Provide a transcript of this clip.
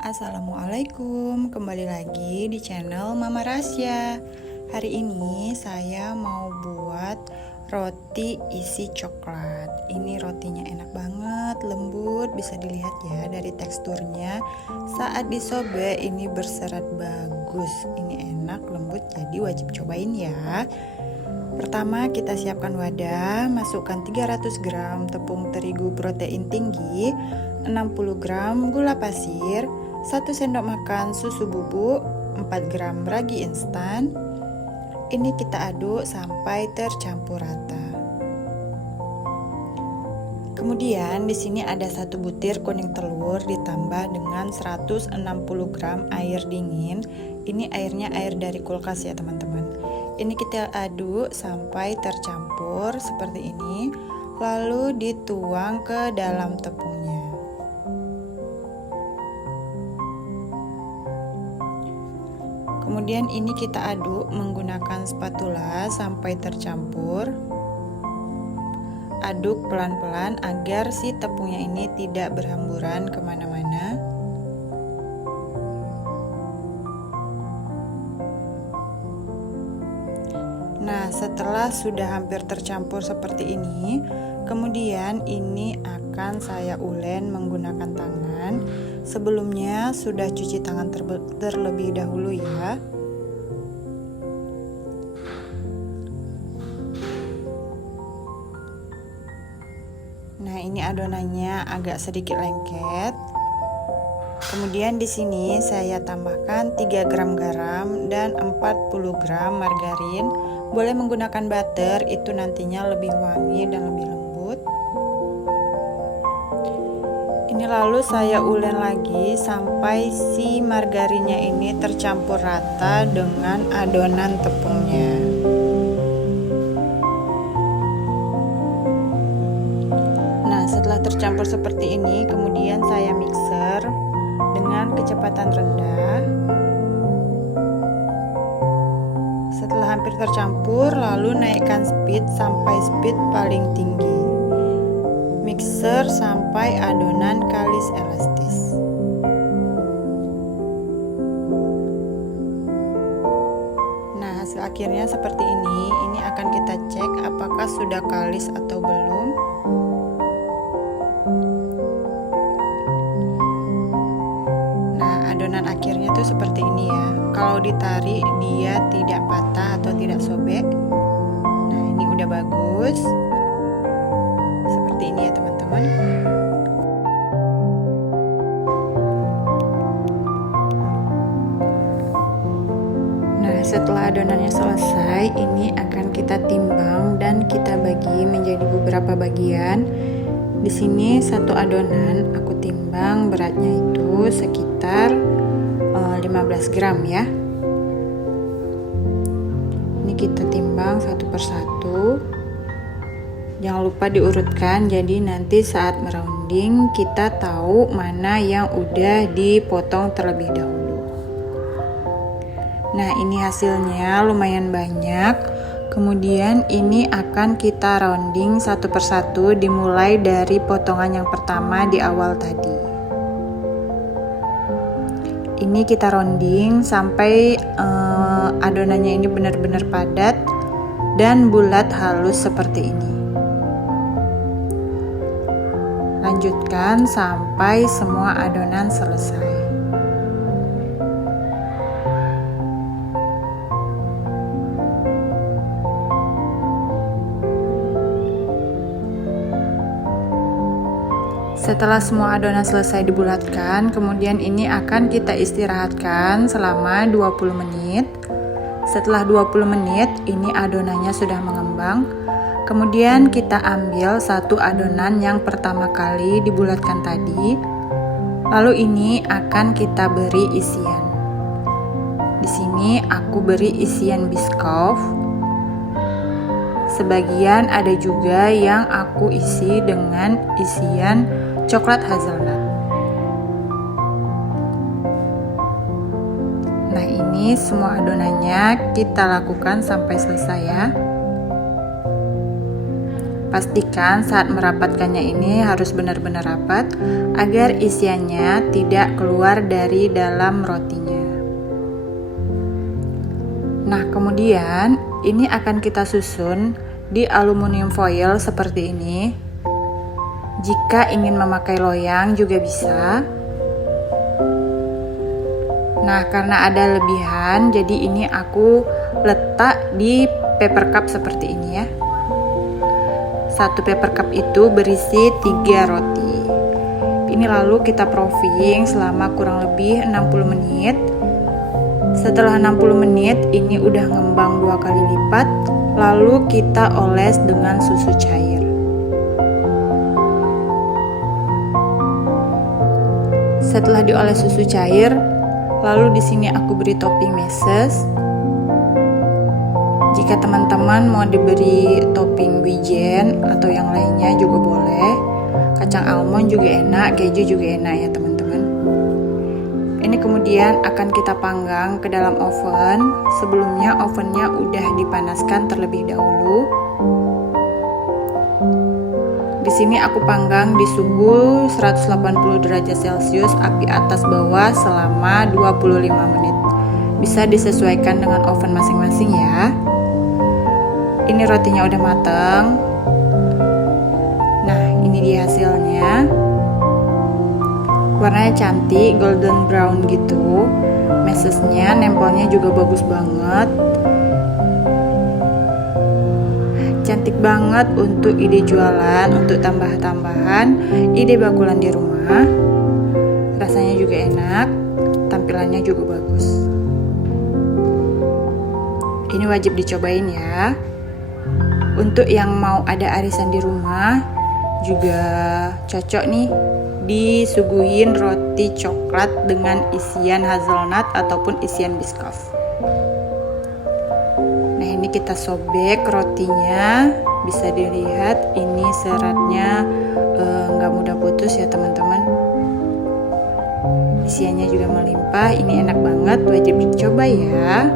Assalamualaikum, kembali lagi di channel Mama Rasya. Hari ini saya mau buat roti isi coklat. Ini rotinya enak banget, lembut, bisa dilihat ya dari teksturnya. Saat disobek ini berserat bagus. Ini enak, lembut, jadi wajib cobain ya. Pertama kita siapkan wadah, masukkan 300 gram tepung terigu protein tinggi, 60 gram gula pasir, 1 sendok makan susu bubuk, 4 gram ragi instan. Ini kita aduk sampai tercampur rata. Kemudian di sini ada 1 butir kuning telur ditambah dengan 160 gram air dingin. Ini airnya air dari kulkas ya teman-teman. Ini kita aduk sampai tercampur seperti ini, lalu dituang ke dalam tepungnya. Kemudian ini kita aduk menggunakan spatula sampai tercampur. Aduk pelan-pelan agar si tepungnya ini tidak berhamburan kemana-mana. Nah, setelah sudah hampir tercampur seperti ini, kemudian ini akan saya ulen menggunakan tangan. Sebelumnya sudah cuci tangan terlebih dahulu ya. Nah, ini adonannya agak sedikit lengket. Kemudian di sini saya tambahkan 3 gram garam dan 40 gram margarin. Boleh menggunakan butter, itu nantinya lebih wangi dan lebih lembut. Ini lalu saya ulen lagi sampai si margarinnya ini tercampur rata dengan adonan tepungnya. Nah, setelah tercampur seperti ini, kemudian saya mixer dengan kecepatan rendah. Setelah hampir tercampur, lalu naikkan speed sampai speed paling tinggi. Mixer sampai adonan kalis elastis. Nah, hasil akhirnya seperti ini. Ini akan kita cek apakah sudah kalis atau belum. Nah, adonan akhirnya tuh seperti ini ya. Kalau ditarik dia tidak patah atau tidak sobek. Nah, ini udah bagus. Seperti ini ya teman-teman. Nah, setelah adonannya selesai, ini akan kita timbang dan kita bagi menjadi beberapa bagian. Di sini satu adonan aku timbang beratnya itu sekitar 15 gram ya. Ini kita timbang satu persatu. Jangan lupa diurutkan, jadi nanti saat merounding kita tahu mana yang udah dipotong terlebih dahulu. Nah, ini hasilnya lumayan banyak. Kemudian ini akan kita rounding satu persatu, dimulai dari potongan yang pertama di awal tadi. Ini kita rounding sampai adonannya ini benar-benar padat dan bulat halus seperti ini. Lanjutkan sampai semua adonan selesai. Setelah semua adonan selesai dibulatkan, kemudian ini akan kita istirahatkan selama 20 menit. Setelah 20 menit, ini adonannya sudah mengembang. Kemudian kita ambil satu adonan yang pertama kali dibulatkan tadi. Lalu ini akan kita beri isian. Di sini aku beri isian biskof. Sebagian ada juga yang aku isi dengan isian coklat hazelnut. Nah, ini semua adonannya kita lakukan sampai selesai ya. Pastikan saat merapatkannya ini harus benar-benar rapat agar isiannya tidak keluar dari dalam rotinya. Nah, kemudian ini akan kita susun di aluminium foil seperti ini. Jika ingin memakai loyang juga bisa. Nah, karena ada lebihan, jadi ini aku letak di paper cup seperti ini ya. Satu paper cup itu berisi 3 roti. Ini lalu kita proofing selama kurang lebih 60 menit. Setelah 60 menit, ini udah ngembang 2 kali lipat. Lalu kita oles dengan susu cair. Setelah dioles susu cair, lalu di sini aku beri topping meses. Jika teman-teman mau diberi topping wijen atau yang lainnya juga boleh. Kacang almond juga enak, keju juga enak ya teman-teman. Ini kemudian akan kita panggang ke dalam oven. Sebelumnya ovennya udah dipanaskan terlebih dahulu. Di sini aku panggang di suhu 180 derajat Celcius, api atas bawah selama 25 menit. Bisa disesuaikan dengan oven masing-masing ya. Ini rotinya udah matang. Nah, ini dia hasilnya. Warnanya cantik, golden brown gitu. Mesesnya, nempelnya juga bagus banget. Cantik banget untuk ide jualan, untuk tambah-tambahan, ide bakulan di rumah. Rasanya juga enak, tampilannya juga bagus. Ini wajib dicobain ya. Untuk yang mau ada arisan di rumah juga cocok nih disuguhin roti coklat dengan isian hazelnut ataupun isian biskof. Nah, ini kita sobek rotinya, bisa dilihat ini seratnya nggak mudah putus ya teman-teman. Isiannya juga melimpah, ini enak banget, wajib dicoba ya.